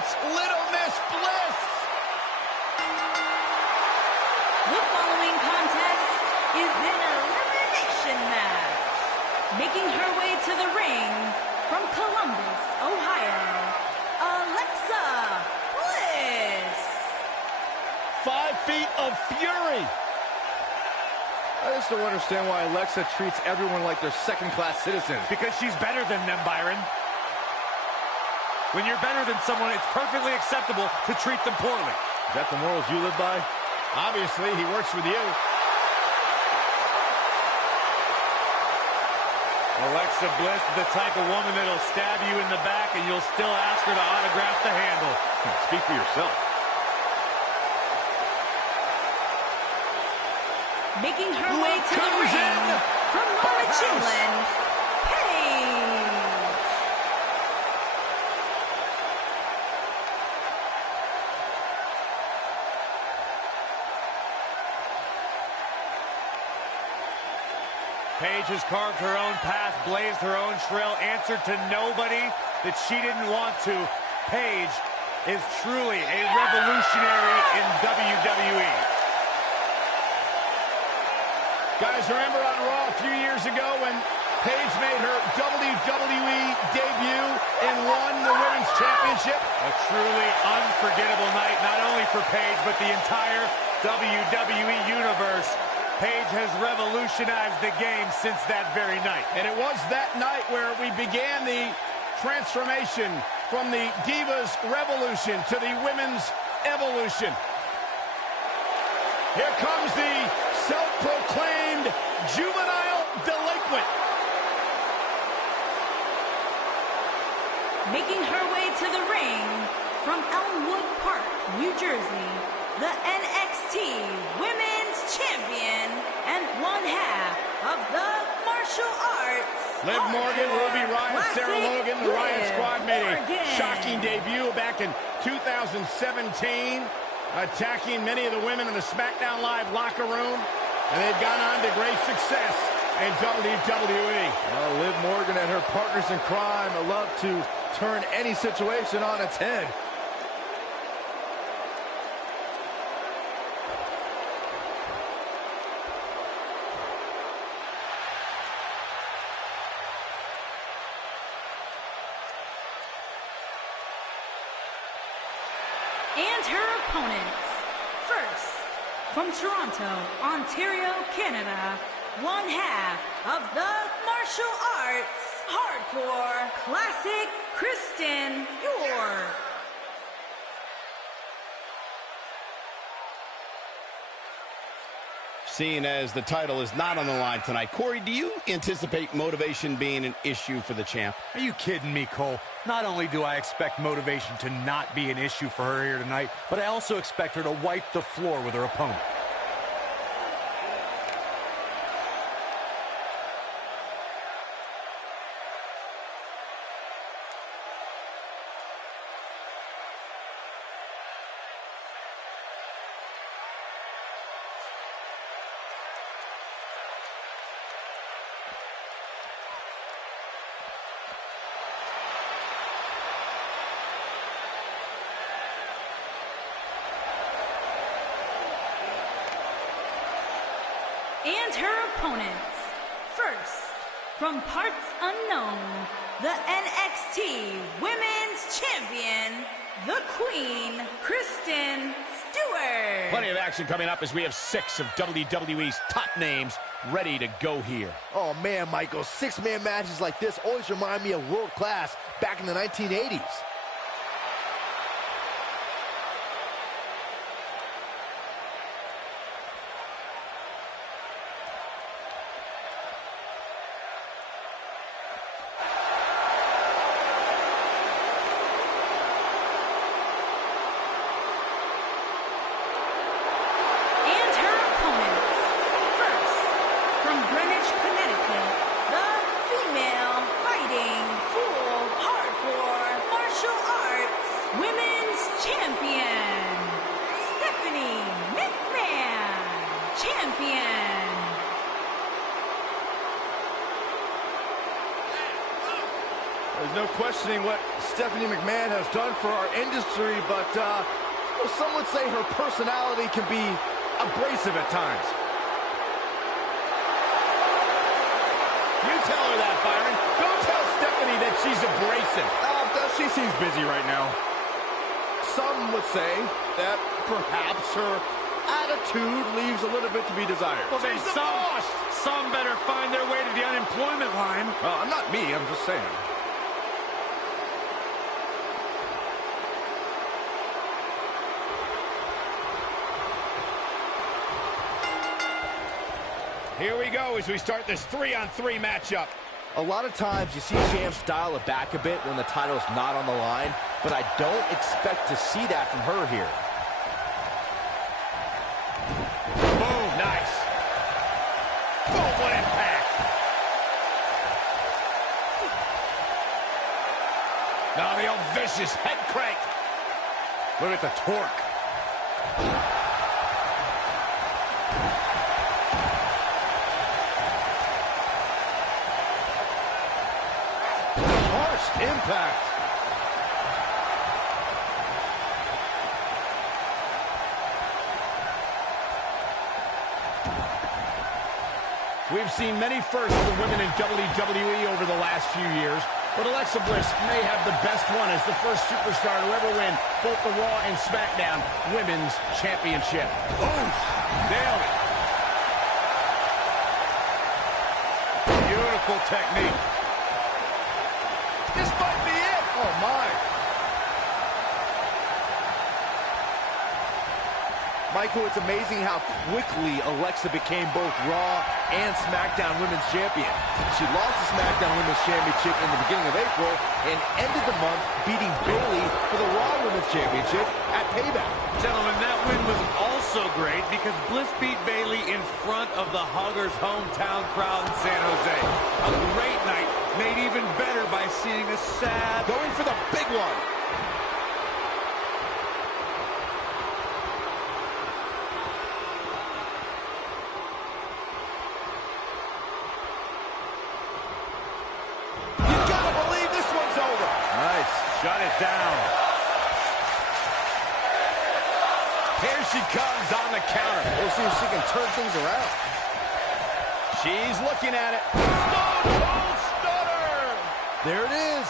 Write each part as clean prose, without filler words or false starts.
it's Little Miss Bliss. The following contest is an elimination match. Making her way to the ring from Columbus, Ohio, Alexa Bliss. 5 feet of fury. I just don't understand why Alexa treats everyone like they're second-class citizens. Because she's better than them, Byron. When you're better than someone, it's perfectly acceptable to treat them poorly. Is that the morals you live by? Obviously, he works with you. Alexa Bliss is the type of woman that'll stab you in the back and you'll still ask her to autograph the handle. Speak for yourself. Making her way to the ring from Norwich, England, Paige. Paige has carved her own path, blazed her own trail, answered to nobody that she didn't want to. Paige is truly a revolutionary in WWE. Guys, remember on Raw a few years ago when Paige made her WWE debut and won the Women's Championship? A truly unforgettable night, not only for Paige, but the entire WWE Universe. Paige has revolutionized the game since that very night. And it was that night where we began the transformation from the Divas Revolution to the Women's Evolution. Here comes the self-proclaimed juvenile delinquent. Making her way to the ring from Elmwood Park, New Jersey, the NXT Women's Champion and one half of the martial arts. Liv Morgan, Ruby Riott, Sarah Logan, the Riott Squad made a shocking debut back in 2017. Attacking many of the women in the SmackDown Live locker room, and they've gone on to great success in WWE. Well, Liv Morgan and her partners in crime love to turn any situation on its head. And her opponents. First, from Toronto, Ontario, Canada, one half of the martial arts, hardcore, classic, Kristen York. Seeing as the title is not on the line tonight, Corey, do you anticipate motivation being an issue for the champ? Are you kidding me, Cole? Not only do I expect motivation to not be an issue for her here tonight, but I also expect her to wipe the floor with her opponent. And her opponents. First, from parts unknown, the NXT Women's Champion, the Queen, Kristen Stewart. Plenty of action coming up as we have 6 of WWE's top names ready to go here. Oh, man, Michael, 6-man matches like this always remind me of world class back in the 1980s. Connecticut, the female fighting full hardcore martial There's no questioning what Stephanie McMahon has done for our industry, but well, some would say her personality can be abrasive at times. You tell her that, Byron. Don't tell Stephanie that she's abrasive. She seems busy right now. Some would say that perhaps her attitude leaves a little bit to be desired. Well, then some better find their way to the unemployment line. Well, I'm not me, I'm just saying. Here we go as we start this 3-on-3 matchup. A lot of times you see champs dial it back a bit when the title's not on the line, but I don't expect to see that from her here. Boom, nice. Boom, what impact. Now the old vicious head crank. Look at the torque. Impact. We've seen many firsts for women in WWE over the last few years, but Alexa Bliss may have the best one as the first superstar to ever win both the Raw and SmackDown Women's Championship. Oof, nailed it. Beautiful technique. This might be it. Oh, my. Michael, it's amazing how quickly Alexa became both Raw and SmackDown Women's Champion. She lost the SmackDown Women's Championship in the beginning of April and ended the month beating Bayley for the Raw Women's Championship at Payback. Gentlemen, that win was also great because Bliss beat Bayley in front of the Huggers' hometown crowd in San Jose. A great night, made even better by seeing a sad... Going for the big one. Shut it down. Here she comes on the counter. We'll see if she can turn things around. She's looking at it. Stone Cold Stunner! There it is.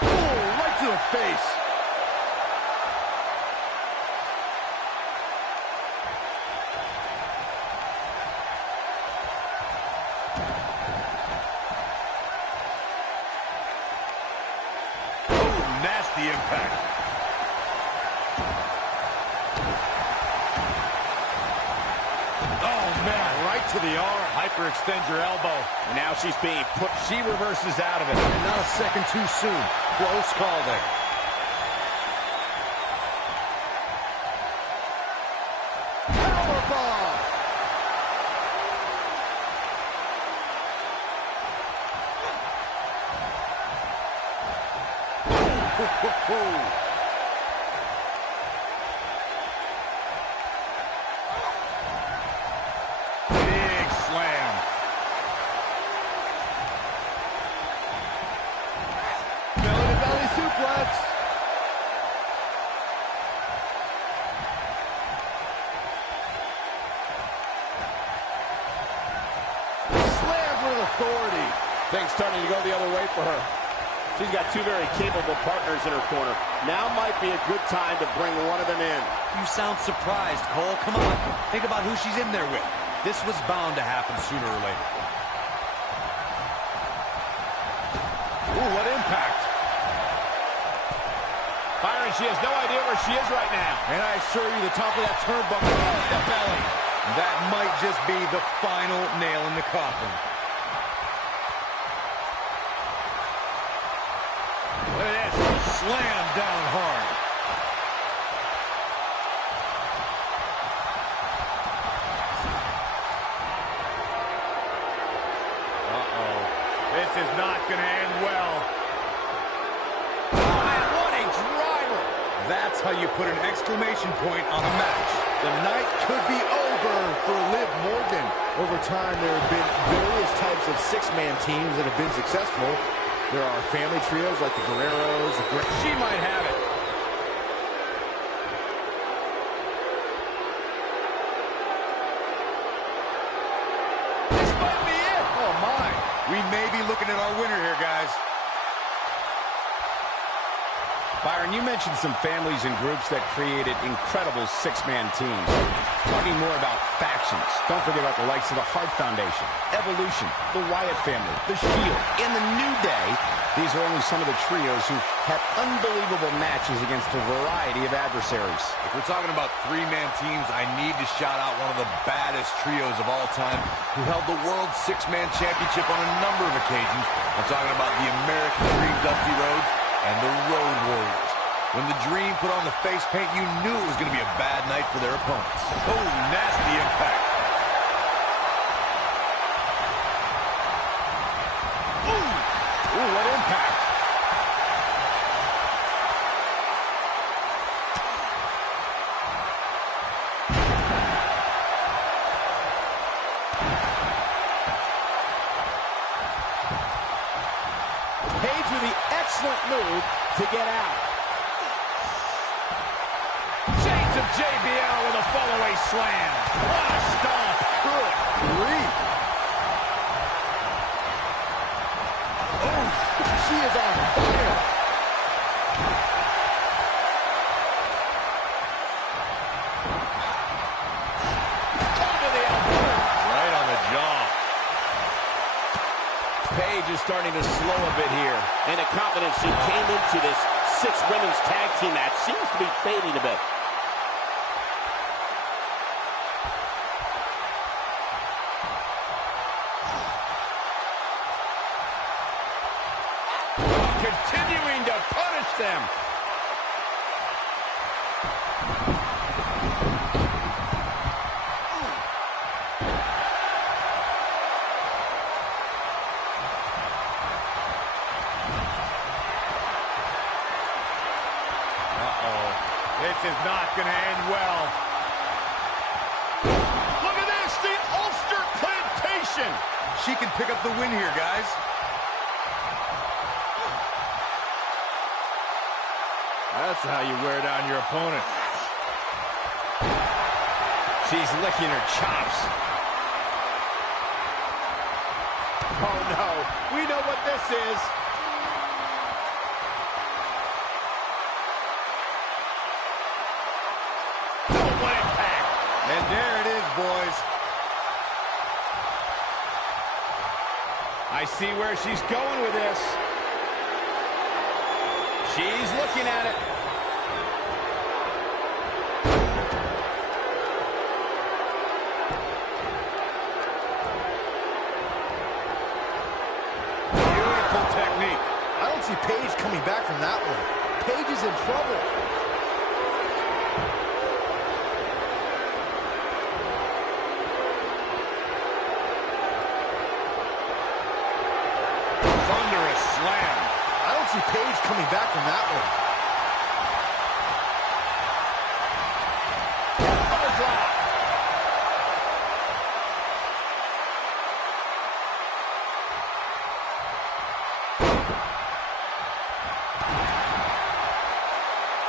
Oh, right to the face. Nasty impact. Oh, man, right to the arm. Hyperextend your elbow. And now she's being put. She reverses out of it. And not a second too soon. Close call there. Powerbomb. Big slam. Belly-to-belly suplex. Slammed with authority. Things starting to go the other way for her. She's got two very capable partners in her corner. Now might be a good time to bring one of them in. You sound surprised, Cole. Come on. Think about who she's in there with. This was bound to happen sooner or later. Ooh, what impact. Byron, she has no idea where she is right now. And I assure you, the top of that turnbuckle, the belly. That might just be the final nail in the coffin. Look at this. Slam down hard. Uh-oh. This is not going to end well. Oh, man, what a driver. That's how you put an exclamation point on a match. The night could be over for Liv Morgan. Over time, there have been various types of six-man teams that have been successful. There are family trios like the Guerreros. She might have it. This might be it. Oh, my. We may be looking at our winner here, guys. Byron, you mentioned some families and groups that created incredible six-man teams. Talking more about factions, don't forget about the likes of the Hart Foundation, Evolution, the Wyatt family, the Shield, and the New Day. These are only some of the trios who had unbelievable matches against a variety of adversaries. If we're talking about three-man teams, I need to shout out one of the baddest trios of all time who held the World Six-Man Championship on a number of occasions. I'm talking about the American Dream, Dusty Rhodes, and the Road Warriors. When the Dream put on the face paint, you knew it was going to be a bad night for their opponents. Oh, nasty impact. Ooh, what impact. Paige with the excellent move to get out. Chains of JBL with a fallaway slam. What a stomp. Good grief. Oh, she is on fire. Onto the elbow. Right on the jaw. Paige is starting to slow a bit here. And the confidence she came into this six women's tag team match seems to be fading a bit. Continuing to punish them. This is not going to end well. Look at this, the Ulster plantation. She can pick up the win here, guys. That's how you wear down your opponent. She's licking her chops. Oh, no. We know what this is. And there it is, boys. I see where she's going with this. She's looking at it. Beautiful technique. I don't see Paige coming back from that one. Paige is in trouble. Slam. I don't see Paige coming back from that one. Butterfly.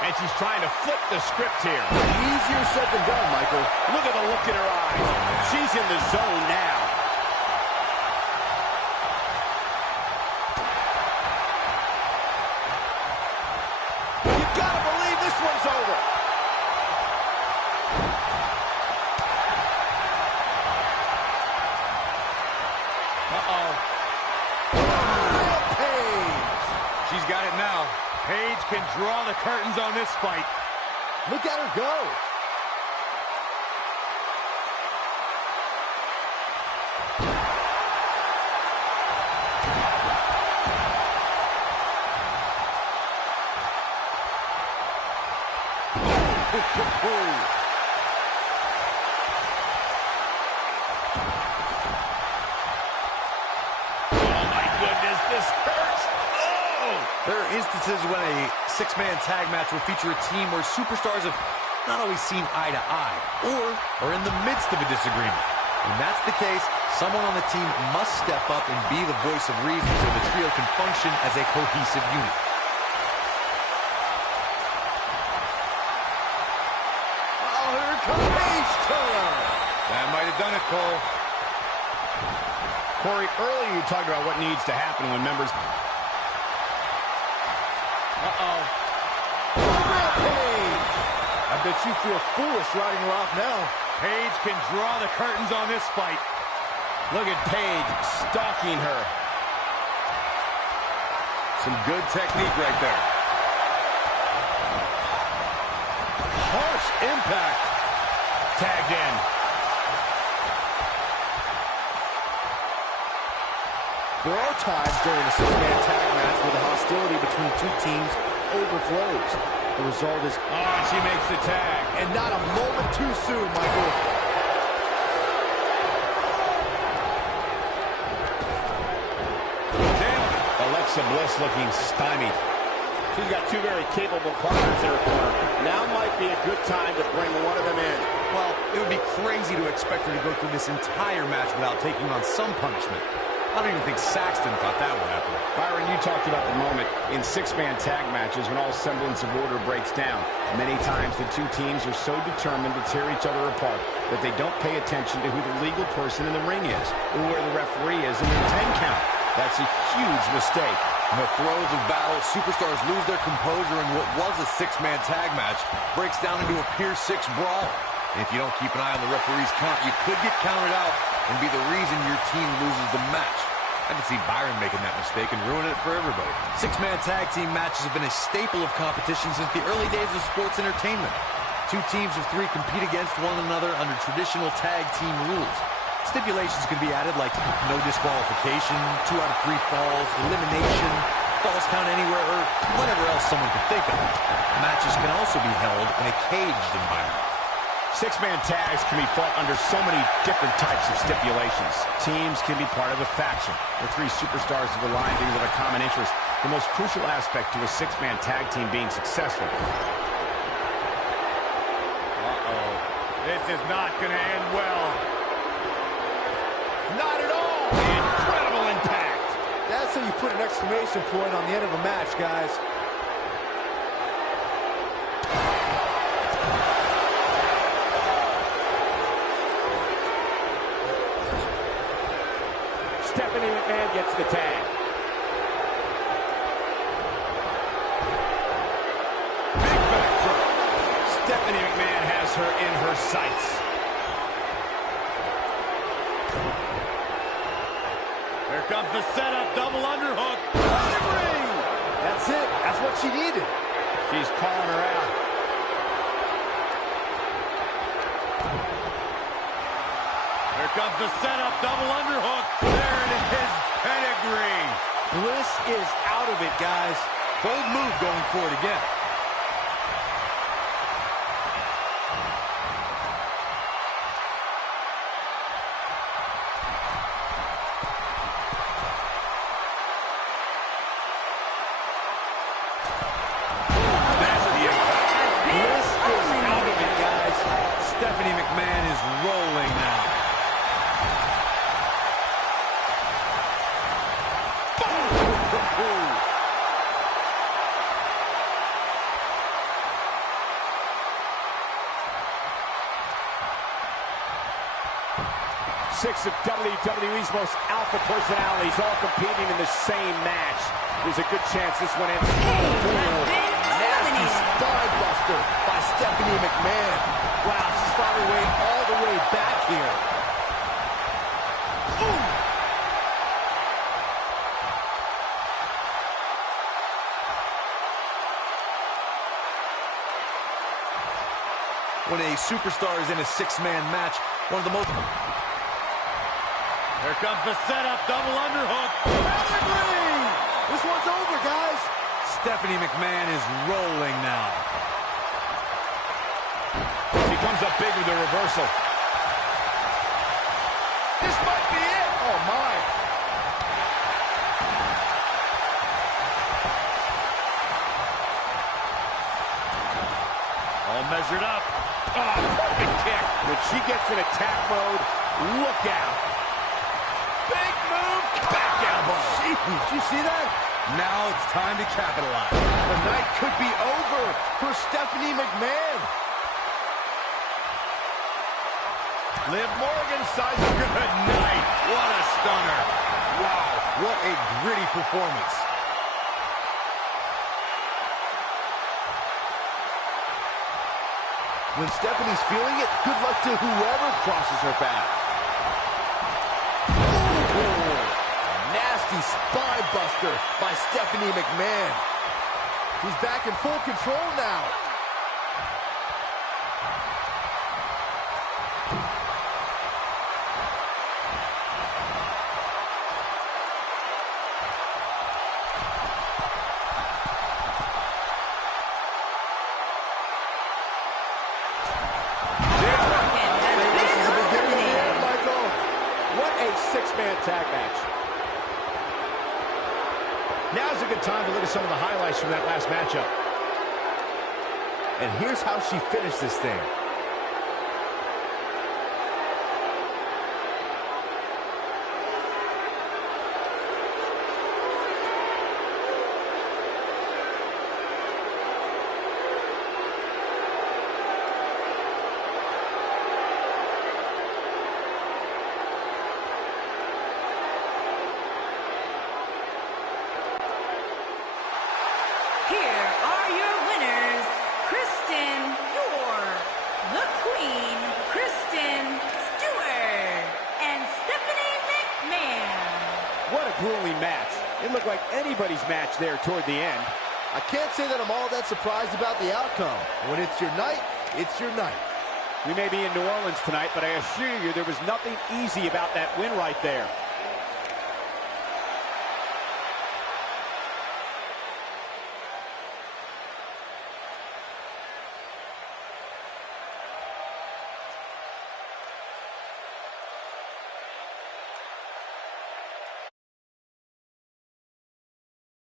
And she's trying to flip the script here. Easier said than done, Michael. Look at the look in her eyes. She's in the zone now. Over. Paige. She's got it now. Paige can draw the curtains on this fight. Look at her go. This hurts. Oh! There are instances when a six-man tag match will feature a team where superstars have not always seen eye to eye, or are in the midst of a disagreement. When that's the case, someone on the team must step up and be the voice of reason so the trio can function as a cohesive unit. Oh, here comes Paige Turner. That might have done it, Cole. Corey, earlier you talked about what needs to happen when members... Uh-oh. Rampage! I bet you feel foolish riding her off now. Paige can draw the curtains on this fight. Look at Paige stalking her. Some good technique right there. Harsh impact. Tagged in. There are times during a six-man tag match where the hostility between two teams overflows. The result is... Oh, she makes the tag. And not a moment too soon, Michael. Alexa Bliss looking stymied. She's got two very capable partners in her corner. Now might be a good time to bring one of them in. Well, it would be crazy to expect her to go through this entire match without taking on some punishment. I don't even think Saxton thought that would happen. Byron, you talked about the moment in six-man tag matches when all semblance of order breaks down. Many times the two teams are so determined to tear each other apart that they don't pay attention to who the legal person in the ring is or where the referee is in the 10 count. That's a huge mistake. In the throes of battle, superstars lose their composure, and what was a six-man tag match breaks down into a Pier 6 brawl. And if you don't keep an eye on the referee's count, you could get counted out and be the reason your team loses the match. I can see Byron making that mistake and ruining it for everybody. Six-man tag team matches have been a staple of competition since the early days of sports entertainment. Two teams of three compete against one another under traditional tag team rules. Stipulations can be added like no disqualification, 2 out of 3 falls, elimination, falls count anywhere, or whatever else someone can think of. Matches can also be held in a caged environment. Six-man tags can be fought under so many different types of stipulations. Teams can be part of a faction. The three superstars have aligned with a common interest. The most crucial aspect to a six-man tag team being successful. Uh-oh. This is not going to end well. Not at all. Incredible impact. That's how you put an exclamation point on the end of a match, guys. Stephanie McMahon gets the tag. Big backdrop. Stephanie McMahon has her in her sights. Here comes the setup, double underhook. Lingerie. That's it. That's what she needed. She's calling her out. Here comes the setup, double underhook. There it is, pedigree. Bliss is out of it, guys. Bold move going for it again. That's the impact. Bliss is out of it, guys. Stephanie McMahon is rolling now. Six of WWE's most alpha personalities all competing in the same match. There's a good chance this one ends. Nasty spine buster by Stephanie McMahon. Wow, she's found her way all the way back here. Ooh. When a superstar is in a six-man match, one of the most... Here comes the setup, double underhook. Pedigree! This one's over, guys. Stephanie McMahon is rolling now. She comes up big with the reversal. This might be it. Oh, my. measured up. Oh, perfect kick. When she gets in attack mode, look out. Big move, back elbow. Jeez, did you see that? Now it's time to capitalize. The night could be over for Stephanie McMahon. Liv Morgan size a good night. What a stunner. Wow, what a gritty performance. When Stephanie's feeling it, good luck to whoever crosses her path. Ooh, nasty spine buster by Stephanie McMahon. She's back in full control now. Six-man tag match. Now's a good time to look at some of the highlights from that last matchup. And here's how she finished this thing. Here are your winners, the Queen, Kristen Stewart, and Stephanie McMahon. What a grueling match. It looked like anybody's match there toward the end. I can't say that I'm all that surprised about the outcome. When it's your night, it's your night. We may be in New Orleans tonight, but I assure you there was nothing easy about that win right there.